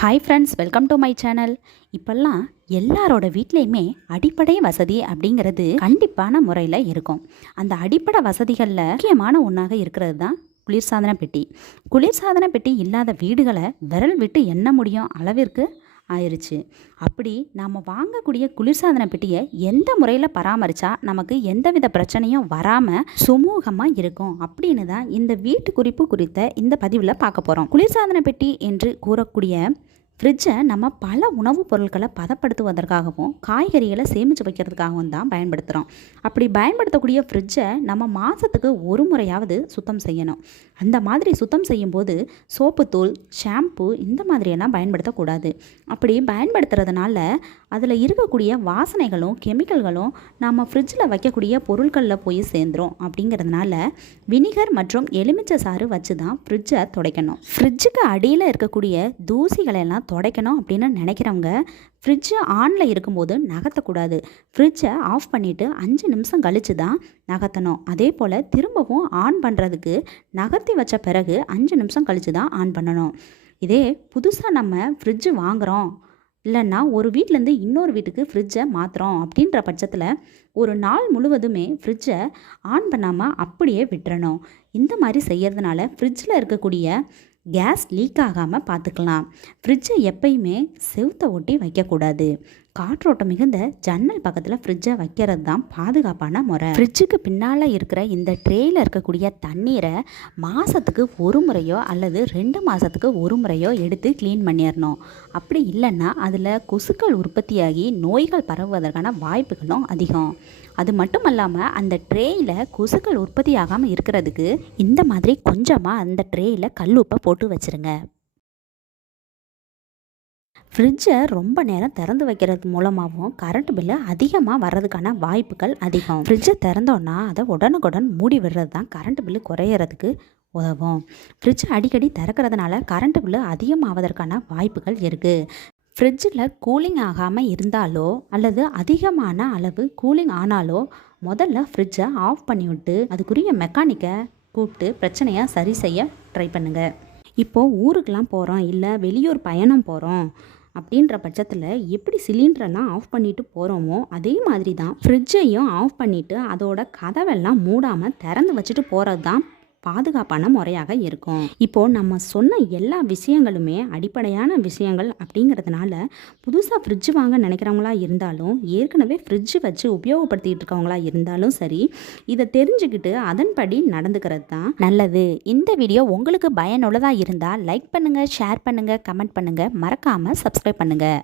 Hi friends welcome to my channel இப்போல்லாம் எல்லாரோட வீட்லேயுமே அடிப்படை வசதி அப்படிங்கிறது கண்டிப்பான முறையில் இருக்கும். அந்த அடிப்படை வசதிகளில் முக்கியமான ஒன்றாக இருக்கிறது தான் குளிர்சாதன பெட்டி. குளிர்சாதன பெட்டி இல்லாத வீடுகளை விரல் விட்டு எண்ண முடியும் அளவிற்கு ஆயிடுச்சு அப்படி நாம் வாங்கக்கூடிய குளிர்சாதன பெட்டியை எந்த முறையில் பராமரித்தா நமக்கு எந்தவித பிரச்சனையும் வராமல் சுமூகமாக இருக்கும் அப்படின்னு தான் இந்த வீட்டு குறிப்பு குறித்த இந்த பதிவில் பார்க்க போகிறோம் குளிர்சாதன பெட்டி என்று கூறக்கூடிய ஃப்ரிட்ஜை நம்ம பல உணவுப் பொருட்களை பதப்படுத்துவதற்காகவும் காய்கறிகளை சேமித்து வைக்கிறதுக்காகவும் தான் பயன்படுத்துகிறோம் அப்படி பயன்படுத்தக்கூடிய ஃப்ரிட்ஜை நம்ம மாதத்துக்கு ஒரு முறையாவது சுத்தம் செய்யணும். அந்த மாதிரி சுத்தம் செய்யும்போது சோப்புத்தூள் ஷாம்பு இந்த மாதிரியெல்லாம் பயன்படுத்தக்கூடாது. அப்படி பயன்படுத்துறதுனால அதில் இருக்கக்கூடிய வாசனைகளும் கெமிக்கல்களும் நம்ம ஃப்ரிட்ஜில் வைக்கக்கூடிய பொருட்களில் போய் சேர்ந்துரும். அப்படிங்கிறதுனால வினிகர் மற்றும் எலுமிச்சை சாறு வச்சு தான் ஃப்ரிட்ஜை துடைக்கணும். ஃப்ரிட்ஜுக்கு அடியில் இருக்கக்கூடிய தூசிகளை எல்லாம் துடைக்கணும் அப்படின்னு நினைக்கிறவங்க ஃப்ரிட்ஜு ஆனில் இருக்கும்போது நகர்த்தக்கூடாது ஃப்ரிட்ஜை ஆஃப் பண்ணிவிட்டு அஞ்சு நிமிஷம் கழித்து தான் நகர்த்தணும். அதே போல் திரும்பவும் ஆன் பண்ணுறதுக்கு நகர்த்தி வச்ச பிறகு அஞ்சு நிமிஷம் கழித்து தான் ஆன் பண்ணணும். இதே புதுசாக நம்ம ஃப்ரிட்ஜு வாங்குகிறோம் இல்லைன்னா ஒரு வீட்டிலேருந்து இன்னொரு வீட்டுக்கு ஃப்ரிட்ஜை மாற்றுறோம் அப்படின்ற பட்சத்தில் ஒரு நாள் முழுவதுமே ஃப்ரிட்ஜை ஆன் பண்ணாமல் அப்படியே விட்டுறணும். இந்த மாதிரி செய்யறதுனால ஃப்ரிட்ஜில் இருக்கக்கூடிய கேஸ் லீக் ஆகாமல் பார்த்துக்கலாம் ஃப்ரிட்ஜை எப்பயுமே செவுத்தை ஒட்டி வைக்கக்கூடாது. காற்றோட்டம் மிகுந்த ஜன்னல் பக்கத்தில் ஃப்ரிட்ஜை வைக்கிறது தான் பாதுகாப்பான முறை. ஃப்ரிட்ஜுக்கு பின்னால் இருக்கிற இந்த ட்ரேயில் இருக்கக்கூடிய தண்ணீரை மாதத்துக்கு ஒரு முறையோ அல்லது ரெண்டு மாதத்துக்கு ஒரு முறையோ எடுத்து க்ளீன் பண்ணிடணும் அப்படி இல்லைன்னா அதில் கொசுக்கள் உற்பத்தியாகி நோய்கள் பரவுவதற்கான வாய்ப்புகளும் அதிகம். அது மட்டும் இல்லாமல் அந்த ட்ரேயில் கொசுக்கள் உற்பத்தி ஆகாமல் இருக்கிறதுக்கு இந்த மாதிரி கொஞ்சமாக அந்த ட்ரேயில் கல் உப்பை போட்டு வச்சுருங்க. ஃப்ரிட்ஜை ரொம்ப நேரம் திறந்து வைக்கிறது மூலமாகவும் கரண்ட் பில்லு அதிகமாக வர்றதுக்கான வாய்ப்புகள் அதிகம். ஃப்ரிட்ஜை திறந்தோன்னா அதை உடனுக்குடன் மூடி விடுறது தான் கரண்ட் பில்லு குறையிறதுக்கு உதவும். ஃப்ரிட்ஜ் அடிக்கடி திறக்கிறதுனால கரண்ட் பில்லு அதிகமாவதற்கான வாய்ப்புகள் இருக்குது ஃப்ரிட்ஜில் கூலிங் ஆகாமல் இருந்தாலோ அல்லது அதிகமான அளவு கூலிங் ஆனாலோ முதல்ல ஃப்ரிட்ஜை ஆஃப் பண்ணிவிட்டு அதுக்குரிய மெக்கானிக்கை கூப்பிட்டு பிரச்சனையை சரி செய்ய ட்ரை பண்ணுங்கள் இப்போது ஊருக்கெலாம் போகிறோம் இல்லை வெளியூர் பயணம் போகிறோம் அப்படின்ற பட்சத்தில் எப்படி சிலிண்டரெல்லாம் ஆஃப் பண்ணிவிட்டு போகிறோமோ அதே மாதிரி தான் ஃப்ரிட்ஜையும் ஆஃப் பண்ணிவிட்டு அதோட கதவெல்லாம் மூடாமல் திறந்து வச்சுட்டு போகிறது தான் பாதுகாப்பான முறையாக இருக்கும். இப்போது நம்ம சொன்ன எல்லா விஷயங்களுமே அடிப்படையான விஷயங்கள் அப்படிங்கிறதுனால புதுசாக ஃப்ரிட்ஜ் வாங்க நினைக்கிறவங்களா இருந்தாலும் ஏற்கனவே ஃப்ரிட்ஜ் வச்சு உபயோகப்படுத்திகிட்டு இருக்கவங்களா இருந்தாலும் சரி இதை தெரிஞ்சுக்கிட்டு அதன்படி நடந்துக்கிறது தான் நல்லது. இந்த வீடியோ உங்களுக்கு பயனுள்ளதாக இருந்தால் லைக் பண்ணுங்கள் ஷேர் பண்ணுங்கள் கமெண்ட் பண்ணுங்கள் மறக்காமல் சப்ஸ்கிரைப் பண்ணுங்கள்